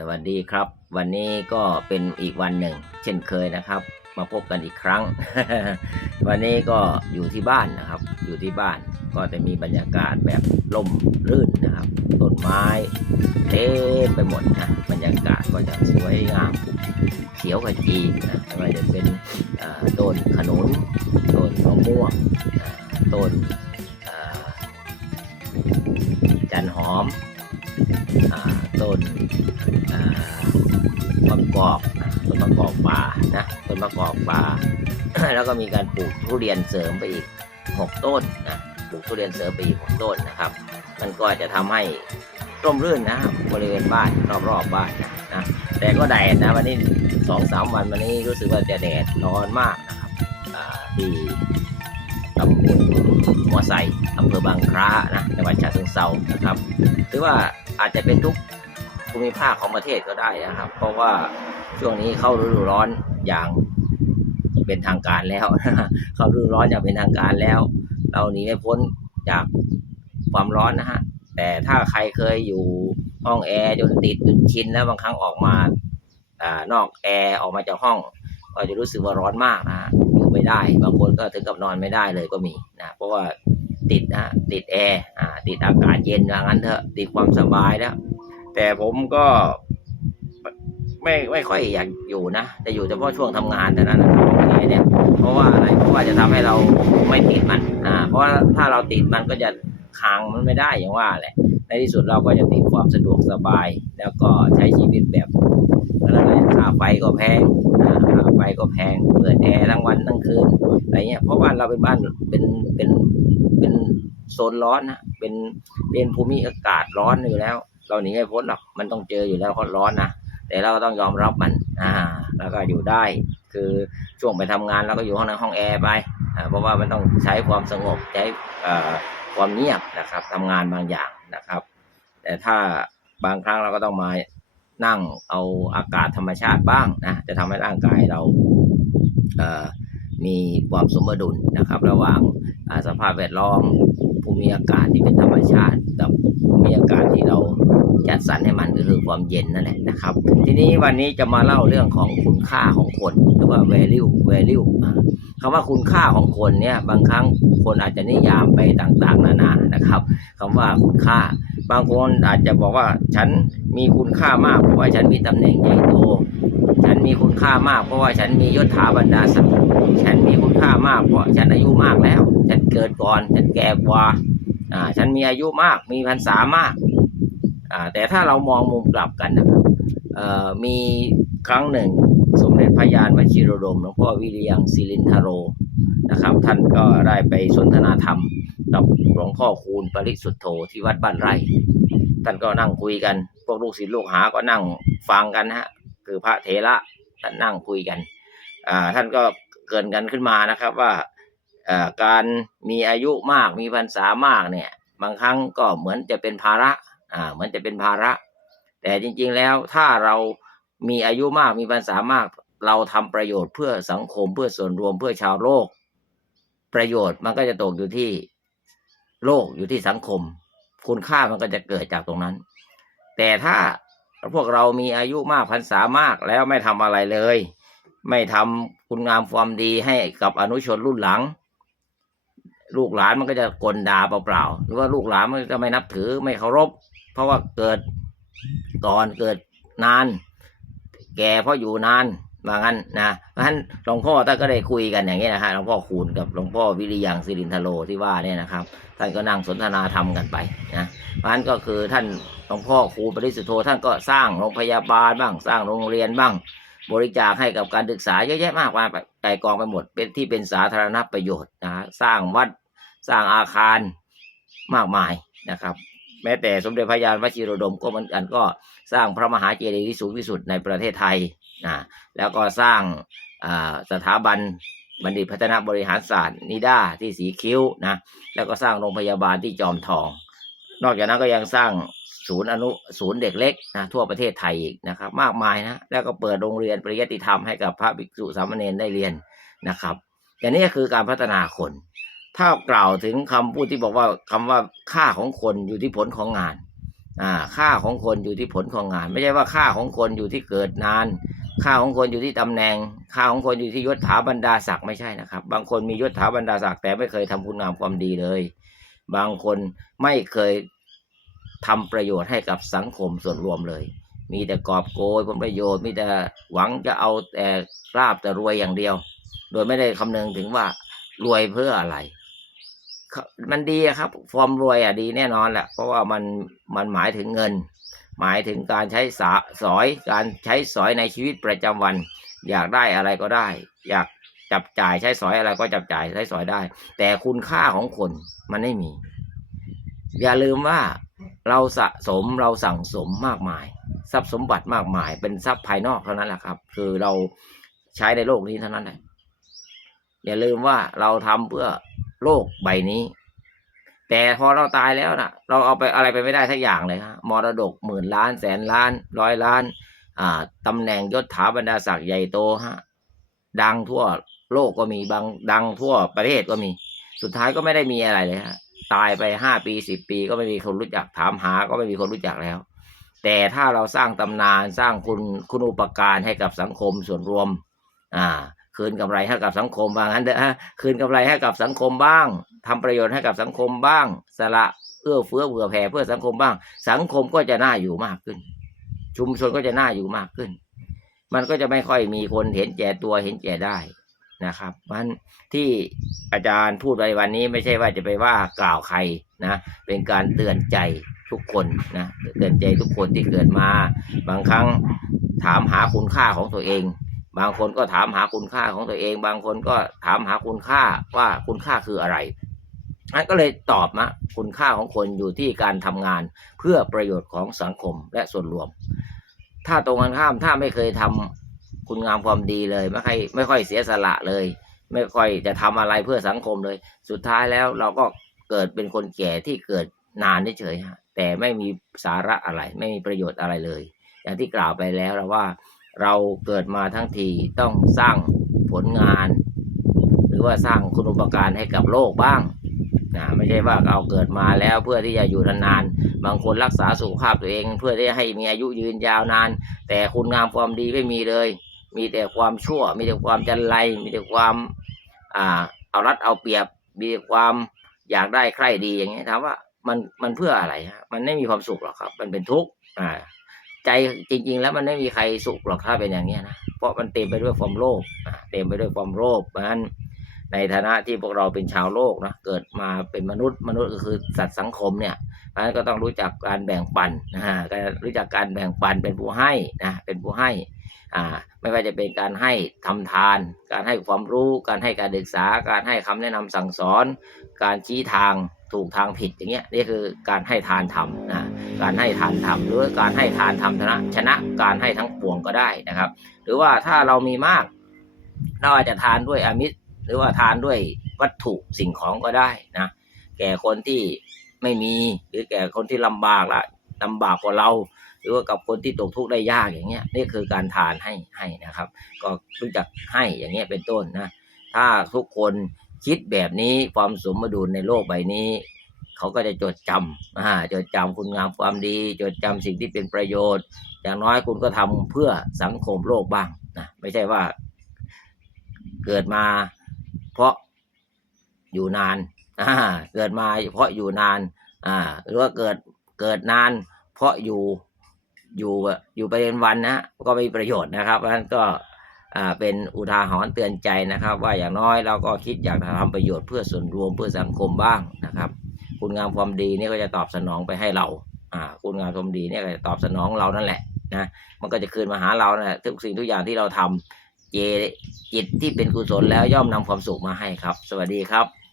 สวัสดีครับ วันนี้ก็เป็นอีกวันหนึ่ง เช่นเคยนะครับ มาพบกันอีกครั้ง วันนี้ก็อยู่ที่บ้านนะครับ อยู่ที่บ้านก็จะมีบรรยากาศแบบลมรื่นนะครับต้นไม้เต็มไปหมดนะบรรยากาศก็จะสวยงามเขียวขจีนะไม่ว่าจะเป็นต้นขนุนต้นมะม่วงต้นจันหอม ต้นอ่ามะกอกต้นมะกอกป่านะต้นมะกอกป่าแล้วก็มีการปลูกทุเรียนเสริมไปอีกหกต้นนะปลูกทุเรียนเสริมไปอีกหกต้นนะครับ มันก็จะทำให้ร่มรื่นนะครับบริเวณบ้านรอบๆบบ้านนะนะแต่ก็แดดนะวันนี้สองสามวันวันนี้รู้สึกว่าจะแดดร้อนมากนะครับที่ตำบลหัวไสอำเภอบางคล้านะจังหวัดฉะเชิงเทรานะครับถือว่าอาจจะเป็นทุก ภูมิภาคของประเทศก็ได้นะครับ เพราะว่าช่วงนี้เข้าฤดูร้อนอย่างเป็นทางการแล้วเข้าฤดูร้อนอย่างเป็นทางการแล้ว เราหนีไม่พ้นจากความร้อนนะฮะแต่ถ้าใครเคยอยู่ห้องแอร์จนติดจนชินแล้วบางครั้งออกมาอ่านอกแอร์ออกมาจากห้อง ก็จะรู้สึกว่าร้อนมากนะฮะอยู่ไม่ได้บางคนก็ถึงกับนอนไม่ได้เลยก็มีนะเพราะว่าติดนะติดแอร์อ่าติดอากาศเย็นว่างั้นเถอะติดความสบายแล้ว แต่ผมก็ไม่ไม่ค่อยอยากอยู่นะจะอยู่เฉพาะช่วงทำงานเท่านั้นนะครับตรงเนี่ยเพราะว่าอะไรเพราะว่าจะทำให้เราไม่ติดมันอ่าเพราะว่าถ้าเราติดมันก็จะค้างมันไม่ได้อย่างว่าแหละ ในที่สุดเราก็จะติดความสะดวกสบาย แล้วก็ใช้ชีวิตแบบอะไรค่าไฟก็แพงค่าไฟก็แพงเปิดแอร์ทั้งวันทั้งคืนอะไรเงี้ยเพราะว่าเราเป็นบ้านเป็นเป็นเป็นโซนร้อนนะเป็นเป็นภูมิอากาศร้อนอยู่แล้ว เราหนีไม่พ้นหรอกมันต้องเจออยู่แล้วเพราะร้อนนะแต่เราก็ต้องยอมรับมันอ่าแล้วก็อยู่ได้ คือช่วงไปทำงานเราก็อยู่ห้องในห้องแอร์ไปเพราะว่ามันต้องใช้ความสงบใช้ความเงียบนะครับทำงานบางอย่างนะครับ แต่ถ้าบางครั้งเราก็ต้องมานั่งเอาอากาศธรรมชาติบ้างนะจะทำให้ร่างกายเราเมีความสมดุลนะครับ ระหว่างสภาพแวดล้อม ภูมิอากาศที่เป็นธรรมชาติกับภูมิอากาศที่เราจัดสรรให้มันก็คือความเย็นนั่นแหละนะครับ ทีนี้วันนี้จะมาเล่าเรื่องของคุณค่าของคนหรือว่า value value อ่าคำว่าคุณค่าของคนเนี่ยบางครั้งคนอาจจะนิยามไปต่างๆ นานานะครับคำว่าคุณค่า บางคนอาจจะบอกว่าฉันมีคุณค่ามากเพราะว่าฉันมีตำแหน่งใหญ่โตฉันมีคุณค่ามากเพราะว่าฉันมียศถาบรรดาศักดิ์ฉันมีคุณค่ามากเพราะฉันอายุมากแล้ว ฉันเกิดก่อน ฉันแก่กว่าอ่า ฉันมีอายุมาก มีพรรษามากอ่าแต่ถ้าเรามองมุมกลับกันนะครับเอ่อมีครั้งหนึ่ง สมเด็จพระยานวชิรดมหลวงพ่อวิริยังศิรินทโรนะครับ ท่านก็ได้ไปสนทนาธรรมกับหลวงพ่อคูณปริสุทธโธที่วัดบ้านไร่ ท่านก็นั่งคุยกัน พวกลูกศิษย์ลูกหาก็นั่งฟังกันนะฮะคือพระเถระท่านนั่งคุยกันอ่าท่านก็เกินกันขึ้นมานะครับว่าการมีอายุมากมีพรรษามากเนี่ย บางครั้งก็เหมือนจะเป็นภาระอ่าเหมือนจะเป็นภาระ แต่จริง ๆแล้วถ้าเรา มีอายุมากมีพรรษามาก เราทำประโยชน์เพื่อสังคมเพื่อส่วนรวมเพื่อชาวโลก ประโยชน์มันก็จะตกอยู่ที่โลกอยู่ที่สังคม คุณค่ามันก็จะเกิดจากตรงนั้น แต่ถ้าพวกเรามีอายุมากพรรษามากแล้วไม่ทำอะไรเลย ไม่ทำคุณงามความดีให้กับอนุชนรุ่นหลัง ลูกหลานมันก็จะกลด่าเปล่าๆหรือว่าลูกหลานมันจะไม่นับถือไม่เคารพ เพราะว่าเกิดก่อนเกิดนาน แก่เพราะอยู่นานว่างั้นนะเพราะฉะนั้นหลวงพ่อท่านก็ได้คุยกันอย่างนี้นะฮะหลวงพ่อคูณกับหลวงพ่อวิริยังสิรินทโลที่ว่าเนี่ยนะครับท่านก็นั่งสนทนาธรรมกันไปนะเพราะฉะนั้นก็คือท่านหลวงพ่อครูปริสุทธโธท่านก็สร้างโรงพยาบาลบ้างสร้างโรงเรียนบ้าง บริจาคให้กับการศึกษาเยอะแยะมากมายไก่กองไปหมด เป็นที่เป็นสาธารณประโยชน์นะสร้างวัดสร้างอาคารมากมายนะครับ ม้แต่สมเด็จพระยานวชิรดมก็เหมือนกันก็สร้างพระมหาเจดีย์ที่สูงที่สุดในประเทศไทยนะแล้วก็สร้างสถาบันบัณฑิตพัฒนาบริหารศาสตร์นิด้าที่สีคิ้วนะแล้วก็สร้างโรงพยาบาลที่จอมทอง นอกจากนั้นก็ยังสร้างศูนย์อนุศูนย์เด็กเล็กนะทั่วประเทศไทยอีกนะครับ มากมายนะแล้วก็เปิดโรงเรียนปริยัติธรรมให้กับพระภิกษุสามเณรได้เรียนนะครับอย่างนี้ก็คือการพัฒนาคน ถ้ากล่าวถึงคำพูดที่บอกว่าคำว่าค่าของคนอยู่ที่ผลของงาน อ่า ค่าของคนอยู่ที่ผลของงาน ไม่ใช่ว่าค่าของคนอยู่ที่เกิดนาน ค่าของคนอยู่ที่ตำแหน่ง ค่าของคนอยู่ที่ยศถาบรรดาศักดิ์ไม่ใช่นะครับ บางคนมียศถาบรรดาศักดิ์แต่ไม่เคยทำคุณงามความดีเลย บางคนไม่เคยทำประโยชน์ให้กับสังคมส่วนรวมเลย มีแต่กอบโกยผลประโยชน์ มีแต่หวังจะเอาแต่ลาบแต่รวยอย่างเดียว โดยไม่ได้คำนึงถึงว่ารวยเพื่ออะไร มันดีครับ ฟอร์มรวยอะดีแน่นอนแหละเพราะว่ามันมันหมายถึงเงิน หมายถึงการใช้สาสอยการใช้สอยในชีวิตประจำวัน อยากได้อะไรก็ได้ อยากจับจ่ายใช้สอยอะไรก็จับจ่ายใช้สอยได้ แต่คุณค่าของคนมันไม่มี อย่าลืมว่าเราสะสมเราสั่งสมมากมาย ทรัพย์สมบัติมากมาย เป็นทรัพย์ภายนอกเท่านั้นแหละครับ คือเราใช้ในโลกนี้เท่านั้นแหละอย่าลืมว่าเราทำเพื่อ โลกใบนี้ แต่พอเราตายแล้วนะเราเอาไปอะไรไปไม่ได้สักอย่างเลยฮะมรดกหมื่นล้านแสนล้าน ร้อยล้าน อ่าตำแหน่งยศถาบรรดาศักดิ์ใหญ่โตฮะดังทั่วโลกก็มีบางดังทั่วประเทศก็มี สุดท้ายก็ไม่ได้มีอะไรเลยฮะตายไปห้าปีสิบปีก็ไม่มีคนรู้จักถามหา ก็ไม่มีคนรู้จักแล้ว แต่ถ้าเราสร้างตำนานสร้างคุณคุณอุปการให้กับสังคมส่วนรวม อ่า คืนกำไรให้กับสังคมบางนั้นเด้อฮะคืนกำไรให้กับสังคมบ้างทำประโยชน์ให้กับสังคมบ้าง สละเอื้อเฟื้อเผื่อแผ่เพื่อสังคมบ้าง สังคมก็จะน่าอยู่มากขึ้น ชุมชนก็จะน่าอยู่มากขึ้น มันก็จะไม่ค่อยมีคนเห็นแก่ตัวเห็นแก่ได้นะครับมันที่อาจารย์พูดไปวันนี้ไม่ใช่ว่าจะไปว่ากล่าวใครนะ เป็นการเตือนใจทุกคนนะเตือนใจทุกคนที่เกิดมา บางครั้งถามหาคุณค่าของตัวเอง บางคนก็ถามหาคุณค่าของตัวเอง บางคนก็ถามหาคุณค่าว่าคุณค่าคืออะไรอันก็เลยตอบมาคุณค่าของคนอยู่ที่การทำงานเพื่อประโยชน์ของสังคมและส่วนรวม ถ้าตรงกันข้ามถ้าไม่เคยทำคุณงามความดีเลย ไม่ค่อยไม่ค่อยเสียสละเลย ไม่ค่อยจะทำอะไรเพื่อสังคมเลย สุดท้ายแล้วเราก็เกิดเป็นคนแก่ที่เกิดนานเฉยๆแต่ไม่มีสาระอะไร ไม่มีประโยชน์อะไรเลย อย่างที่กล่าวไปแล้วเราว่า เราเกิดมาทั้งทีต้องสร้างผลงาน หรือว่าสร้างคุณอุปการให้กับโลกบ้างนะไม่ใช่ว่าเราเกิดมาแล้วเพื่อที่จะอยู่นานๆบางคนรักษาสุขภาพตัวเอง เพื่อที่ให้มีอายุยืนยาวนาน แต่คุณงามความดีไม่มีเลย มีแต่ความชั่ว มีแต่ความจันไรมีแต่ความอ่าเอารัดเอาเปรียบมีแต่ความอยากได้ใครดีอย่างเงี้ยถามว่ามันมันเพื่ออะไรฮะมันไม่มีความสุขหรอกครับ มันเป็นทุกข์อ่า ใจจริง ๆ แล้วมันไม่มีใครสุขหรอกถ้าเป็นอย่างเนี้นะเพราะมันเต็มไปด้วยความโลภเต็มไปด้วยความโลภเพราะฉะนั้นในฐานะที่พวกเราเป็นชาวโลกนะเกิดมาเป็นมนุษย์มนุษย์ก็คือสัตว์สังคมเนี่ยเพราะฉะนั้นก็ต้องรู้จักการแบ่งปันนะฮะการรู้จักการแบ่งปันเป็นผู้ให้นะเป็นผู้ให้อ่าไม่ว่าจะเป็นการให้ทำทาน การให้ความรู้ การให้การศึกษา การให้คำแนะนำสั่งสอน การชี้ทาง ถูกทางผิดอย่างเงี้ยนี่คือการให้ทานทำนะการให้ทานทำหรือว่าการให้ทานทำชนะชนะการให้ทั้งปวงก็ได้นะครับ หรือว่าถ้าเรามีมาก เราอาจจะทานด้วยอมิตร หรือว่าทานด้วยวัตถุสิ่งของก็ได้นะแก่คนที่ไม่มีหรือแก่คนที่ลำบากละลำบากกว่าเรา หรือว่ากับคนที่ตกทุกข์ได้ยากอย่างเงี้ยนี่คือการทานให้ให้นะครับ ก็รู้จักให้อย่างเงี้ยเป็นต้นนะถ้าทุกคน คิดแบบนี้ความสมดุลในโลกใบนี้ เขาก็จะจดจำอ่าจดจำคุณงามความดี จดจำสิ่งที่เป็นประโยชน์ อย่างน้อยคุณก็ทำเพื่อสังคมโลกบ้างนะไม่ใช่ว่าเกิดมาเพราะอยู่นานอ่าเกิดมาเพราะอยู่นานอ่าหรือว่าเกิดเกิดนาน เพราะอยู่อยู่อยู่ไปเป็นวันนะก็ไม่มีประโยชน์นะครับเพราะฉะนั้นก็ เป็นอุทาหรณ์เตือนใจนะครับ ว่าอย่างน้อยเราก็คิดอยากจะทำประโยชน์เพื่อส่วนรวมเพื่อสังคมบ้างนะครับ คุณงามความดีนี่ก็จะตอบสนองไปให้เราอ่าคุณงามความดีนี่ก็จะตอบสนองเรานั่นแหละนะมันก็จะคืนมาหาเรานะทุกสิ่งทุกอย่างที่เราทำเจจิตที่เป็นกุศลแล้วย่อมนำความสุขมาให้ครับ สวัสดีครับ